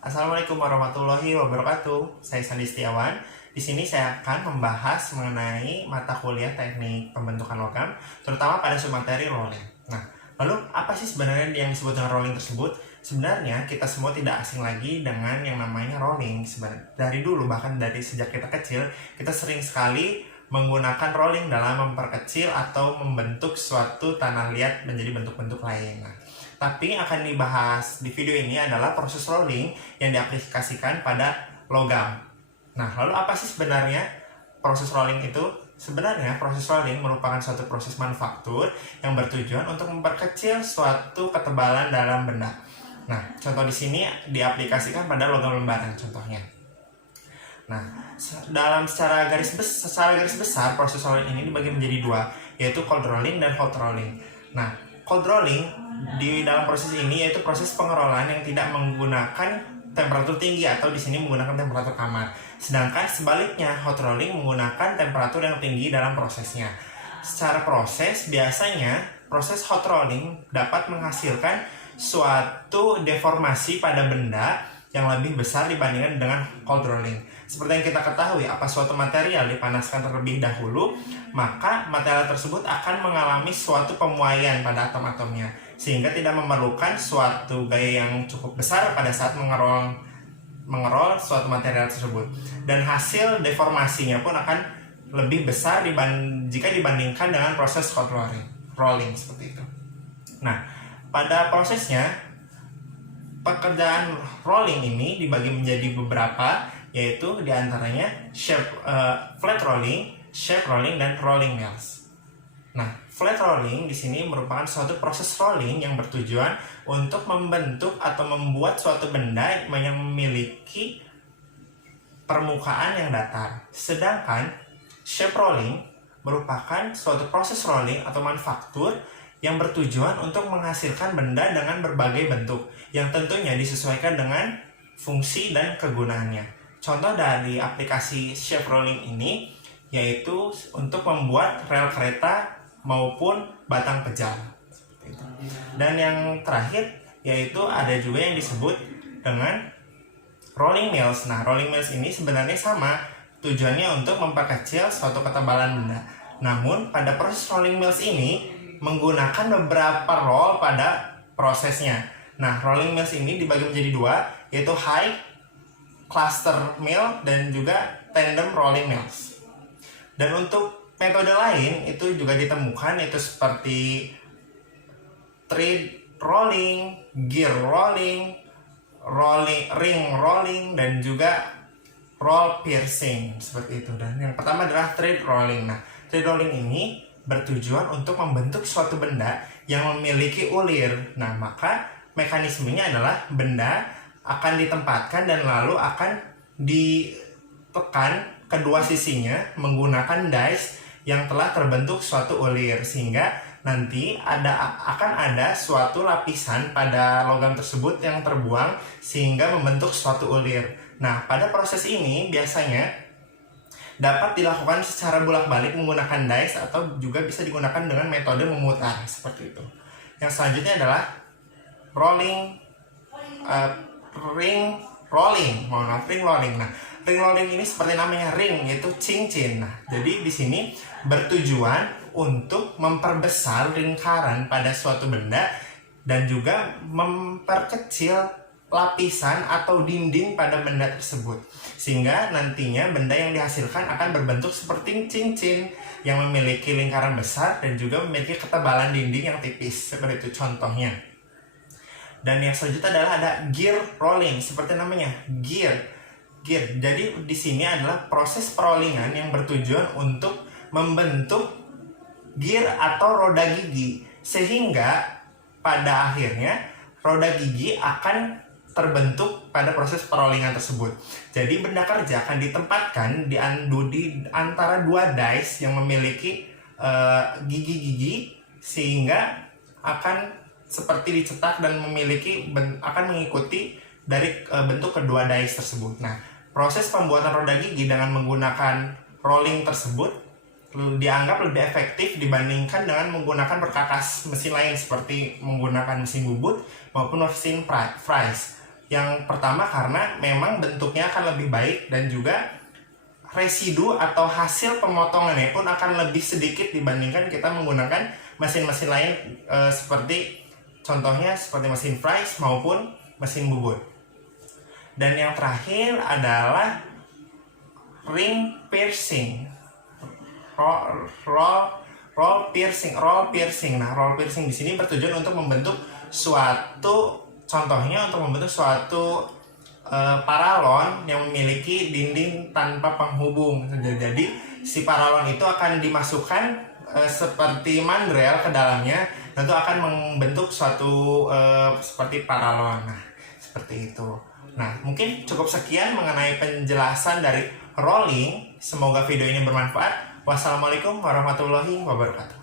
Assalamualaikum warahmatullahi wabarakatuh. Saya Sandi Setiawan. Di sini saya akan membahas mengenai mata kuliah teknik pembentukan logam, terutama pada submateri rolling. Nah, lalu apa sih sebenarnya yang disebut dengan rolling tersebut? Sebenarnya kita semua tidak asing lagi dengan yang namanya rolling. Sebenarnya dari dulu, bahkan dari sejak kita kecil, kita sering sekali menggunakan rolling dalam memperkecil atau membentuk suatu tanah liat menjadi bentuk-bentuk lain. Nah, tapi yang akan dibahas di video ini adalah proses rolling yang diaplikasikan pada logam. Nah, lalu apa sih sebenarnya proses rolling itu? Sebenarnya proses rolling merupakan suatu proses manufaktur yang bertujuan untuk memperkecil suatu ketebalan dalam benda. Nah, contoh di sini diaplikasikan pada logam lembaran contohnya. Nah, secara garis besar proses rolling ini dibagi menjadi dua, yaitu cold rolling dan hot rolling. Nah, cold rolling di dalam proses ini yaitu proses pengerolan yang tidak menggunakan temperatur tinggi atau di sini menggunakan temperatur kamar. Sedangkan sebaliknya hot rolling menggunakan temperatur yang tinggi dalam prosesnya. Secara proses biasanya proses hot rolling dapat menghasilkan suatu deformasi pada benda yang lebih besar dibandingkan dengan cold rolling. Seperti yang kita ketahui, apa suatu material dipanaskan terlebih dahulu, maka material tersebut akan mengalami suatu pemuaian pada atom-atomnya, sehingga tidak memerlukan suatu gaya yang cukup besar pada saat mengerol suatu material tersebut. Dan hasil deformasinya pun akan lebih besar jika dibandingkan dengan proses cold rolling seperti itu. Nah, pada prosesnya, pekerjaan rolling ini dibagi menjadi beberapa, yaitu diantaranya flat rolling, shape rolling, dan rolling mills. Nah, flat rolling di sini merupakan suatu proses rolling yang bertujuan untuk membentuk atau membuat suatu benda yang memiliki permukaan yang datar. Sedangkan shape rolling merupakan suatu proses rolling atau manufaktur yang bertujuan untuk menghasilkan benda dengan berbagai bentuk yang tentunya disesuaikan dengan fungsi dan kegunaannya. Contoh dari aplikasi shape rolling ini yaitu untuk membuat rel kereta maupun batang pejal. Dan yang terakhir yaitu ada juga yang disebut dengan rolling mills. Nah, rolling mills ini sebenarnya sama, tujuannya untuk memperkecil suatu ketebalan benda. Namun pada proses rolling mills ini menggunakan beberapa roll pada prosesnya. Nah, rolling mills ini dibagi menjadi dua, yaitu high cluster mill dan juga tandem rolling mills. Dan untuk metode lain itu juga ditemukan, yaitu seperti thread rolling, gear rolling, ring rolling, dan juga roll piercing seperti itu. Dan yang pertama adalah thread rolling. Nah, thread rolling ini bertujuan untuk membentuk suatu benda yang memiliki ulir. Nah, maka mekanismenya adalah benda akan ditempatkan dan lalu akan ditekan kedua sisinya menggunakan dice yang telah terbentuk suatu ulir, sehingga nanti akan ada suatu lapisan pada logam tersebut yang terbuang sehingga membentuk suatu ulir. Nah, pada proses ini biasanya dapat dilakukan secara bolak-balik menggunakan dice atau juga bisa digunakan dengan metode memutar seperti itu. Yang selanjutnya adalah ring rolling. Nah, ring rolling ini seperti namanya ring, yaitu cincin. Nah, jadi di sini bertujuan untuk memperbesar lingkaran pada suatu benda dan juga memperkecil lapisan atau dinding pada benda tersebut, sehingga nantinya benda yang dihasilkan akan berbentuk seperti cincin yang memiliki lingkaran besar dan juga memiliki ketebalan dinding yang tipis seperti itu contohnya. Dan yang selanjutnya adalah ada gear rolling, seperti namanya gear. Jadi di sini adalah proses perollingan yang bertujuan untuk membentuk gear atau roda gigi, sehingga pada akhirnya roda gigi akan terbentuk pada proses perollingan tersebut. Jadi benda kerja akan ditempatkan di antara dua dice yang memiliki gigi-gigi, sehingga akan seperti dicetak dan akan mengikuti dari bentuk kedua dice tersebut. Nah, proses pembuatan roda gigi dengan menggunakan rolling tersebut dianggap lebih efektif dibandingkan dengan menggunakan perkakas mesin lain seperti menggunakan mesin bubut maupun mesin fries. Yang pertama karena memang bentuknya akan lebih baik dan juga residu atau hasil pemotongannya pun akan lebih sedikit dibandingkan kita menggunakan mesin-mesin lain seperti contohnya seperti mesin fries maupun mesin bubut. Dan yang terakhir adalah ring piercing, roll piercing. Nah, roll piercing di sini bertujuan untuk membentuk suatu, contohnya untuk membentuk suatu paralon yang memiliki dinding tanpa penghubung. Jadi si paralon itu akan dimasukkan seperti mandrel ke dalamnya, dan itu akan membentuk suatu seperti paralon. Nah, seperti itu. Nah, mungkin cukup sekian mengenai penjelasan dari rolling. Semoga video ini bermanfaat. Wassalamualaikum warahmatullahi wabarakatuh.